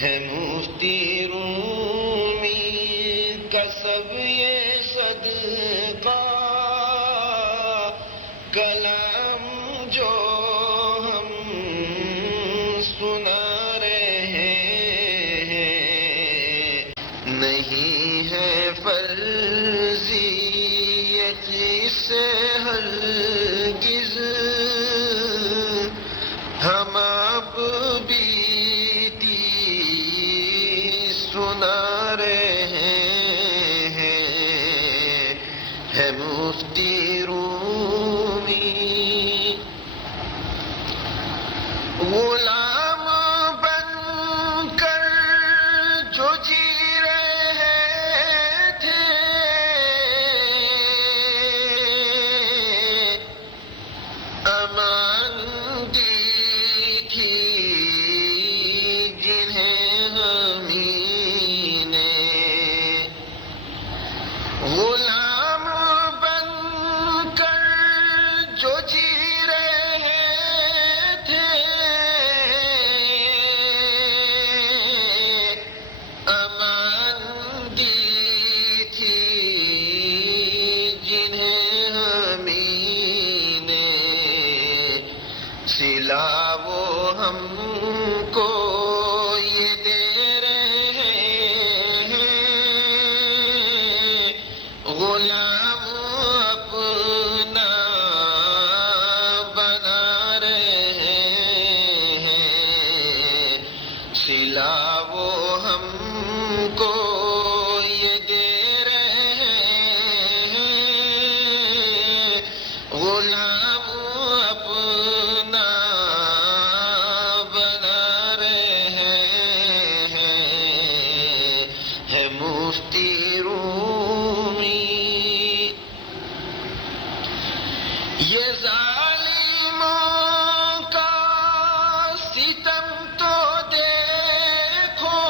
ہے مفتی رومی کا سب یہ صدقہ، کلام جو ہم سنا رہے ہیں، نہیں ہے فرضیت اس سے ہرگز، ہم آپ بیتی سنا رہے ہیں، ہے مفتی رومی غلام بن کر جو جی رہے تھے، امان دیکھی جنہیں ہمیں نے، غلام بن کر جو جی رہے تھے، امان دی تھی جنہیں ہمیں نے، صلہ وہ ہم کو یہ دے رہے ہیں، غلام اپنا بنا رہے ہیں، صلہ وہ ہم کو یہ دے رہے ہیں، غلام اپنا بنا رہے ہیں، ہے مفتی رومی یہ ظالموں کا ستم تو دیکھو،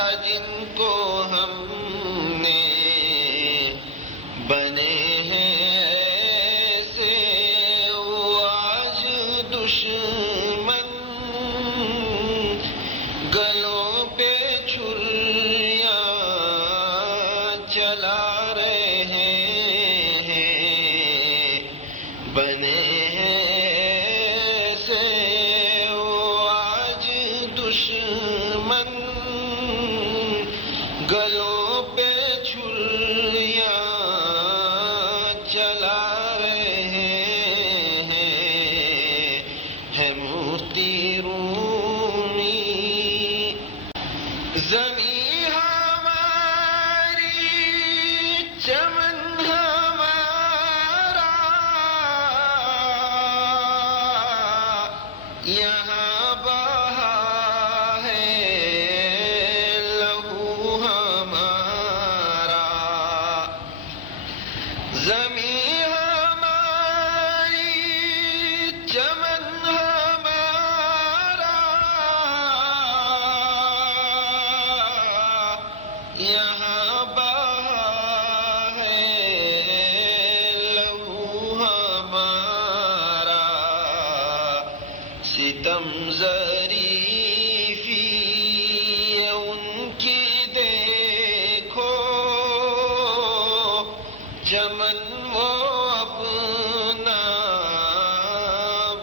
کہا جن کو ہم نے بنے ہیں ایسے وہ آج دشمن گلوں پہ چھریاں چلا رہے ہیں بنے ہیں ایسے وہ آج دشمن گلوں پہ چھریاں چلا رہے ہیں ہے مفتی رومی زمین ہماری چمن ہمارا یہاں بہا ہے لہو ہمارا زمین ہماری چمن ہمارا یہاں بہا ہے لہو ہمارا ستم ظریفی ان کی دیکھو چمن وہ اپنا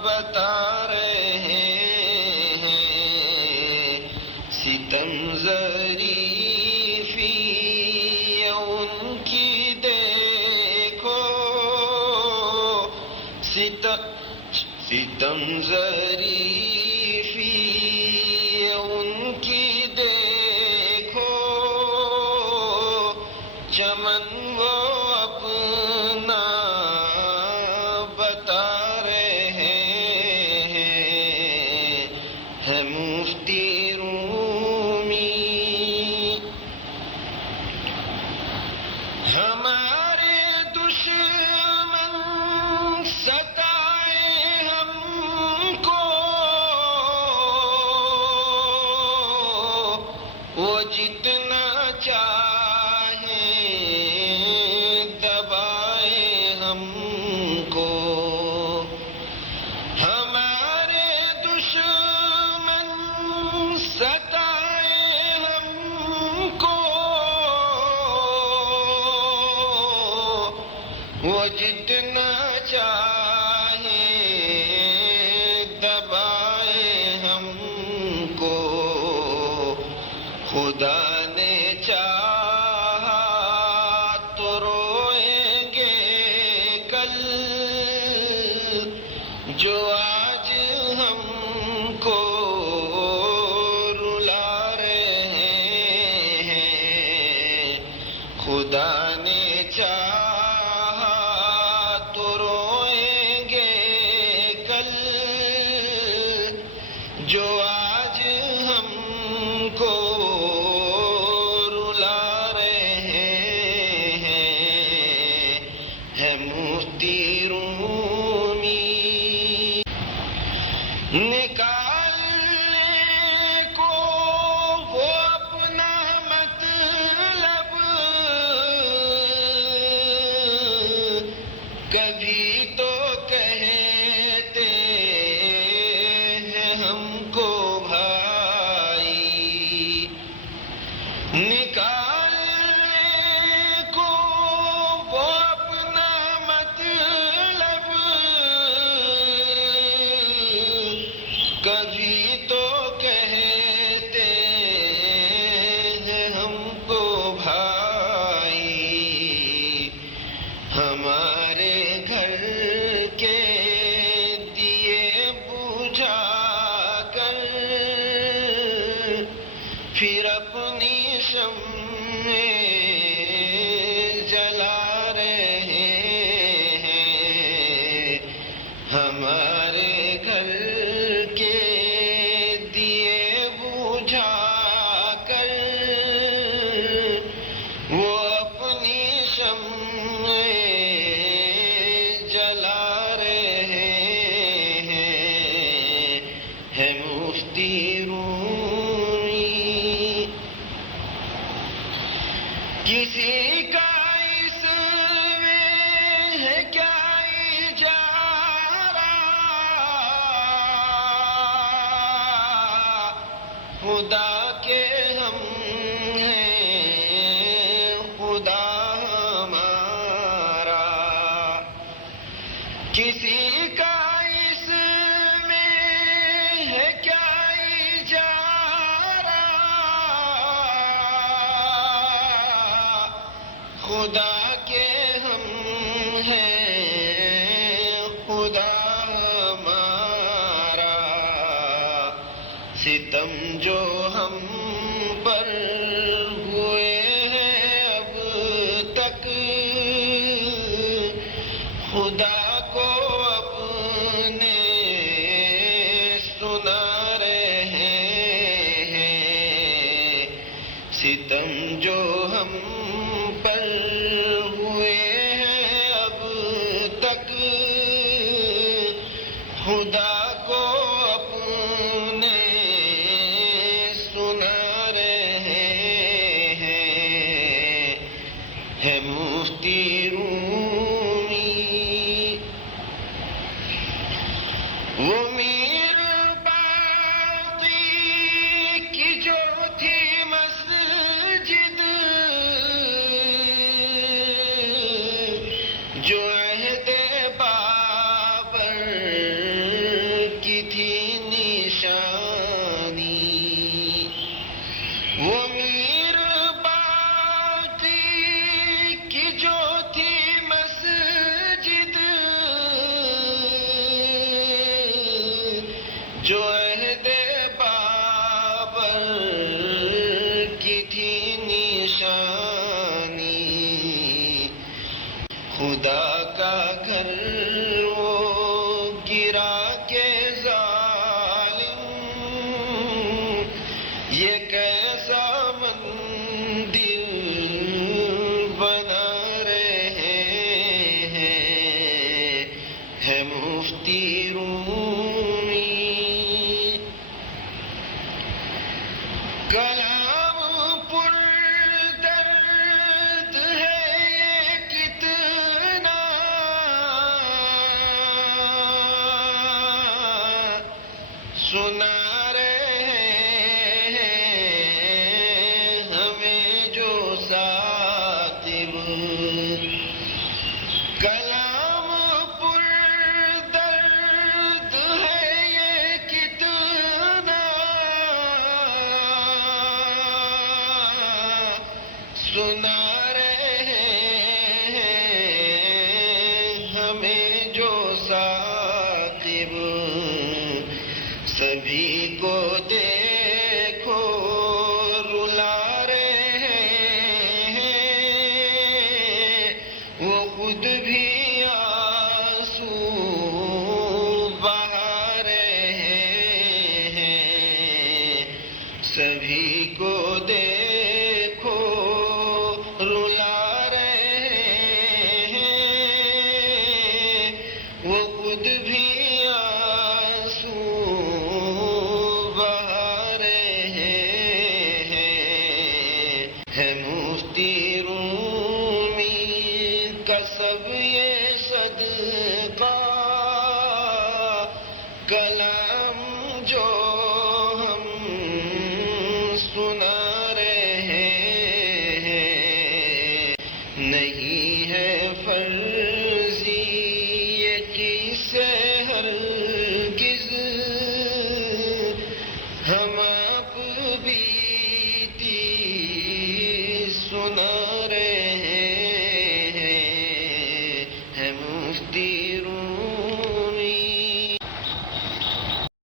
بتا رہے ہیں ستم ظریفی ان کی دیکھو ستم ظریفی ان کی دیکھو چمن وہ اپنا بتا رہے ہیں ہے مفتی رومی ہمارے دشمن ستائے ہم کو وہ جتنا چاہیں دبائے ہم کو ہمارے دشمن ستائے ہم کو وہ جتنا چاہیں دبائے ہم کو خدا نے چاہا تو روئیں گے کل جو آج ہم کو رلا رہے ہیں خدا نے چاہا تو روئیں گے کل جو آج ہم کو رلا رہے ہیں ہے مفتی رومی نکالنے کو وہ اپنا مطلب کبھی تو کہتے ہیں ہم کو بھائی نکالنے کو وہ اپنا مطلب کبھی تو کہتے ہیں ہم کو بھائی ہمارے گھر کے دیے بجھا کر پھر اپنی شمعیں جلا رہے ہیں ہمارے گھر کے دیے بجھا کر وہ اپنی شمعیں جلا رہے ہیں ہے مفتی رومی کسی کا اس میں ہے کیا اجارہ، خدا کے ہم ہیں خدا ہمارا، کسی کا اس میں ہے کیا اجارہ، خدا کے ہم ہیں خدا ہمارا، ستم جو ہم پر ہوئے ہیں اب تک، خدا کو اپنے سنا رہے ہیں، ستم جو ہم پر ہوئے ہیں اب تک، خدا کو اپنے سنا رہے ہیں، ہے مفتی رومی وہ میر باقی کی جو تھی مسجد، جو عہد بابر کی تھی نشانی، وہ میر باقی کی جو تھی مسجد، جو عہد بابر کی تھی نشانی، خدا کا گھر وہ گرا کے ظالم، یہ کیسا مندر بنا رہے ہیں، ہے مفتی رومی کلام پر درد ہے یہ کتنا، سنا رہے ہیں ہمیں جو ساتب، کلام پر درد ہے یہ کتنا، سنا رہے ہیں ہمیں جو ثاقب، سبھی کو دیکھو رلا رہے ہیں، وہ خود بھی آنسو بہا رہے ہیں، سبھی کو دیکھو رلا رہے ہیں، وہ خود بھی آنسو بہا رہے ہیں، ہے مفتی رومی کا سب یہ صدقہ، کلام جو ہم سنا رہے ہیں، نہیں ہے فرضی یہ کس سے ہرگز ہم